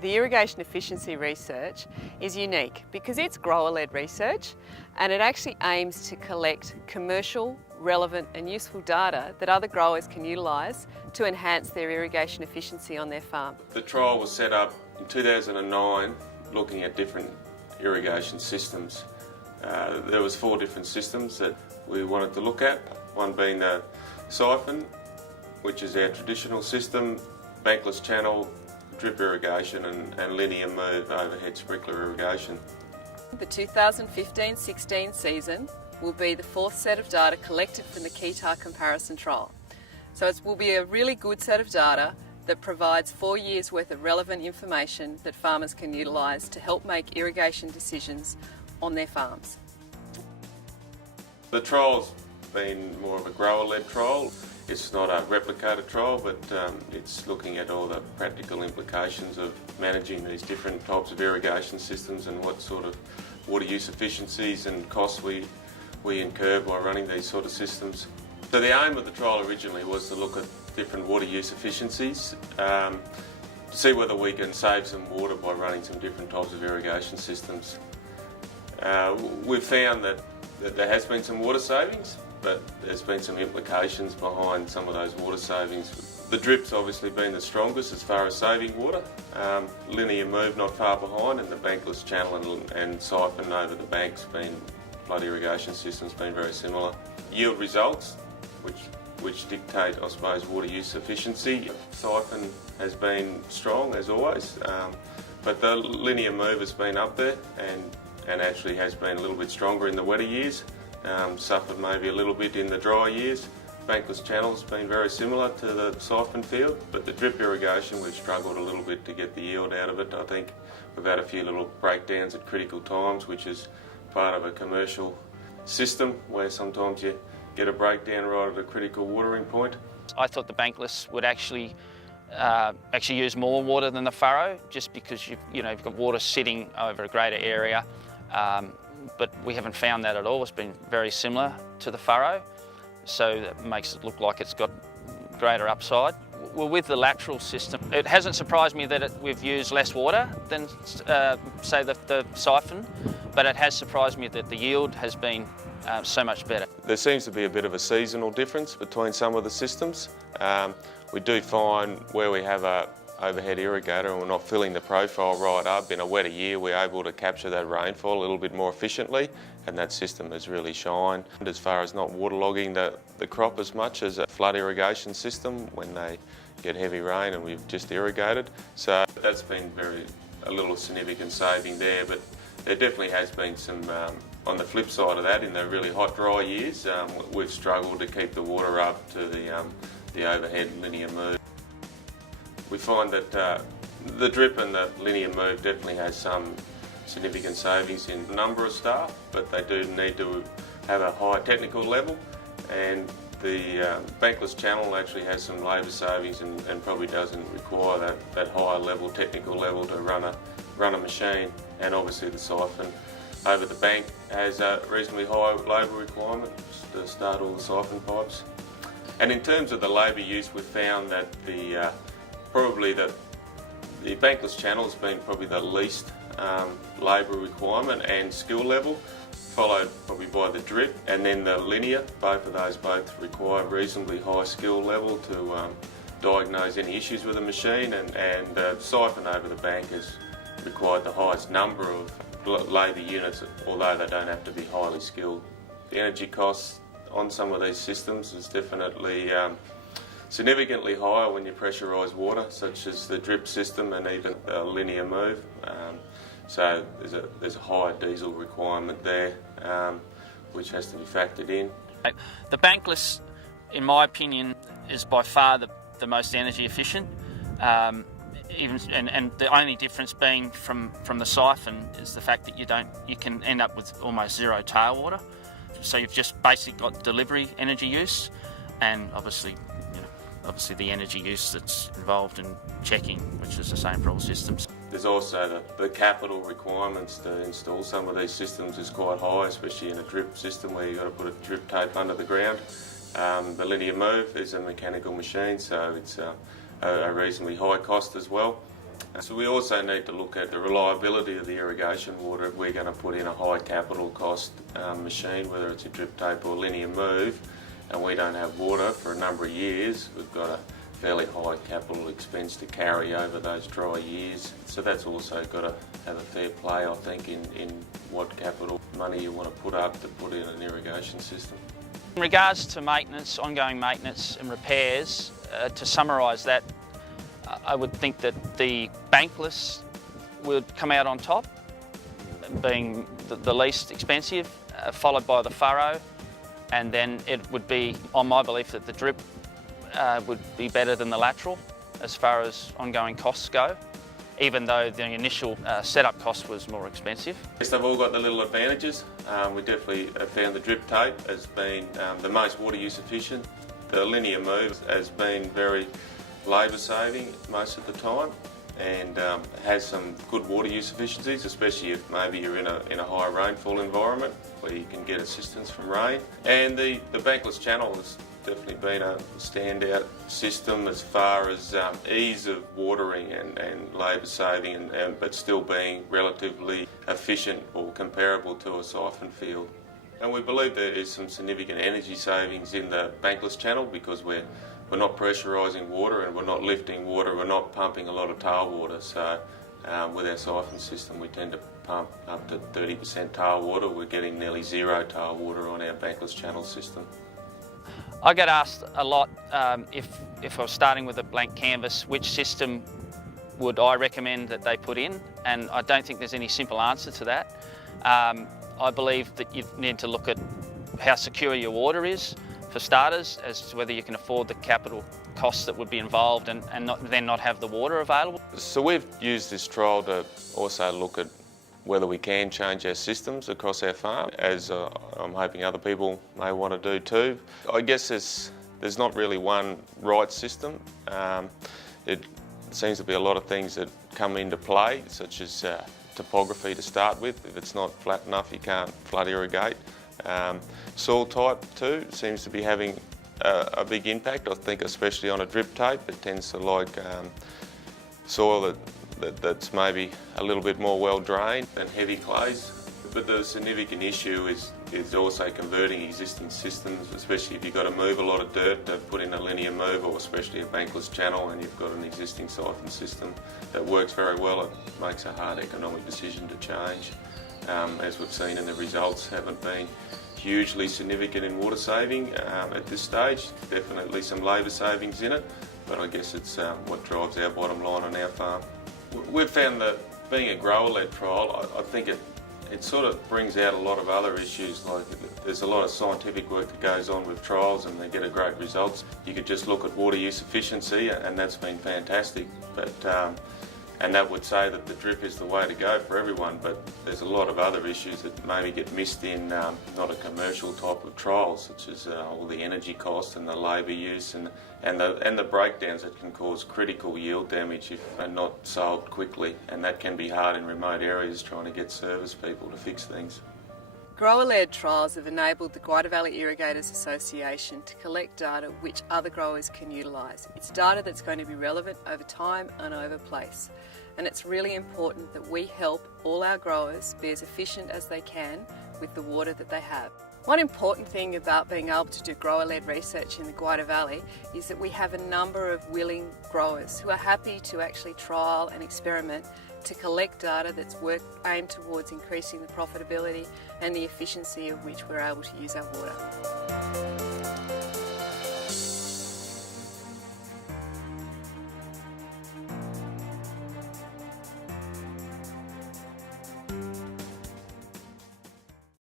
The irrigation efficiency research is unique because it's grower-led research and it actually aims to collect commercial, relevant and useful data that other growers can utilise to enhance their irrigation efficiency on their farm. The trial was set up in 2009 looking at different irrigation systems. There was 4 different systems that we wanted to look at, one being the siphon, which is our traditional system, bankless channel, drip irrigation and linear move overhead sprinkler irrigation. The 2015-16 season will be the 4th set of data collected from the Keytah comparison trial. So it will be a really good set of data that provides 4 years worth of relevant information that farmers can utilise to help make irrigation decisions on their farms. The trial's been more of a grower-led trial. It's not a replicated trial, but it's looking at all the practical implications of managing these different types of irrigation systems and what sort of water use efficiencies and costs we incur by running these sort of systems. So the aim of the trial originally was to look at different water use efficiencies, to see whether we can save some water by running some different types of irrigation systems. We've found that there has been some water savings, but there's been some implications behind some of those water savings. The drip's obviously been the strongest as far as saving water. Linear move not far behind, and the bankless channel and siphon over the banks flood irrigation systems been very similar. Yield results, which dictate, I suppose, water use efficiency. Siphon has been strong as always, but the linear move has been up there and actually has been a little bit stronger in the wetter years. Suffered maybe a little bit in the dry years. Bankless channel's been very similar to the siphon field, but the drip irrigation we've struggled a little bit to get the yield out of it. I think we've had a few little breakdowns at critical times, which is part of a commercial system where sometimes you get a breakdown right at a critical watering point. I thought the bankless would actually use more water than the furrow, just because you've got water sitting over a greater area. But we haven't found that at all. It's been very similar to the furrow, so that makes it look like it's got greater upside. Well, with the lateral system, it hasn't surprised me that we've used less water than, say, the siphon, but it has surprised me that the yield has been so much better. There seems to be a bit of a seasonal difference between some of the systems. We do find where we have a overhead irrigator and we're not filling the profile right up, in a wetter year we're able to capture that rainfall a little bit more efficiently, and that system has really shined as far as not waterlogging the crop as much as a flood irrigation system when they get heavy rain and we've just irrigated. So that's been a little significant saving there, but there definitely has been some, on the flip side of that, in the really hot dry years, we've struggled to keep the water up to the overhead linear move. We find that the drip and the linear move definitely has some significant savings in number of staff, but they do need to have a high technical level, and the bankless channel actually has some labour savings and probably doesn't require that higher level, technical level to run a machine. And obviously the siphon over the bank has a reasonably high labour requirement to start all the siphon pipes. And in terms of the labour use, we've found that probably the bankless channel has been probably the least labour requirement and skill level, followed probably by the drip and then the linear. Both of those require reasonably high skill level to diagnose any issues with the machine, and the siphon over the bank has required the highest number of labour units, although they don't have to be highly skilled. The energy costs on some of these systems is definitely significantly higher when you pressurise water, such as the drip system and even a linear move. So there's a higher diesel requirement there, which has to be factored in. The bankless, in my opinion, is by far the most energy efficient. And the only difference being from the siphon is the fact that you can end up with almost zero tailwater. So you've just basically got delivery energy use, and obviously the energy use that's involved in checking, which is the same for all systems. There's also the capital requirements to install some of these systems is quite high, especially in a drip system where you've got to put a drip tape under the ground. The linear move is a mechanical machine, so it's a reasonably high cost as well. So we also need to look at the reliability of the irrigation water. If we're going to put in a high capital cost machine, whether it's a drip tape or linear move, and we don't have water for a number of years, we've got a fairly high capital expense to carry over those dry years. So that's also got to have a fair play, I think, in what capital money you want to put up to put in an irrigation system. In regards to maintenance, ongoing maintenance and repairs, to summarise that, I would think that the bankless would come out on top, being the least expensive, followed by the furrow, and then it would be, on my belief, that the drip would be better than the lateral as far as ongoing costs go, even though the initial setup cost was more expensive. Yes, they've all got the little advantages. We definitely have found the drip tape as being the most water use efficient. The linear move has been very labour saving most of the time, and has some good water use efficiencies, especially if maybe you're in a high rainfall environment where you can get assistance from rain. And the bankless channel has definitely been a standout system as far as ease of watering and labour saving, but still being relatively efficient or comparable to a siphon field. And we believe there is some significant energy savings in the bankless channel because we're not pressurising water and we're not lifting water, we're not pumping a lot of tail water. So with our siphon system we tend to pump up to 30% tail water. We're getting nearly zero tail water on our bankless channel system. I get asked a lot if I was starting with a blank canvas, which system would I recommend that they put in, and I don't think there's any simple answer to that. I believe that you need to look at how secure your water is, for starters, as to whether you can afford the capital costs that would be involved and then not have the water available. So we've used this trial to also look at whether we can change our systems across our farm, as I'm hoping other people may want to do too. I guess there's not really one right system. It seems to be a lot of things that come into play, such as topography to start with. If it's not flat enough, you can't flood irrigate. Soil type too seems to be having a big impact, I think, especially on a drip tape. It tends to like soil that's maybe a little bit more well drained than heavy clays. But the significant issue is also converting existing systems, especially if you've got to move a lot of dirt to put in a linear move, or especially a bankless channel and you've got an existing siphon system that works very well. It makes a hard economic decision to change. As we've seen, and the results haven't been hugely significant in water saving at this stage. Definitely some labour savings in it, but I guess it's what drives our bottom line on our farm. We've found that being a grower-led trial, I think it sort of brings out a lot of other issues. Like there's a lot of scientific work that goes on with trials and they get a great results. You could just look at water use efficiency and that's been fantastic, but and that would say that the drip is the way to go for everyone, but there's a lot of other issues that maybe get missed in not a commercial type of trial, such as all the energy costs and the labour use and the breakdowns that can cause critical yield damage if they're not solved quickly, and that can be hard in remote areas trying to get service people to fix things. Grower-led trials have enabled the Gwydir Valley Irrigators Association to collect data which other growers can utilise. It's data that's going to be relevant over time and over place. And it's really important that we help all our growers be as efficient as they can with the water that they have. One important thing about being able to do grower-led research in the Gwydir Valley is that we have a number of willing growers who are happy to actually trial and experiment to collect data that's aimed towards increasing the profitability and the efficiency of which we're able to use our water.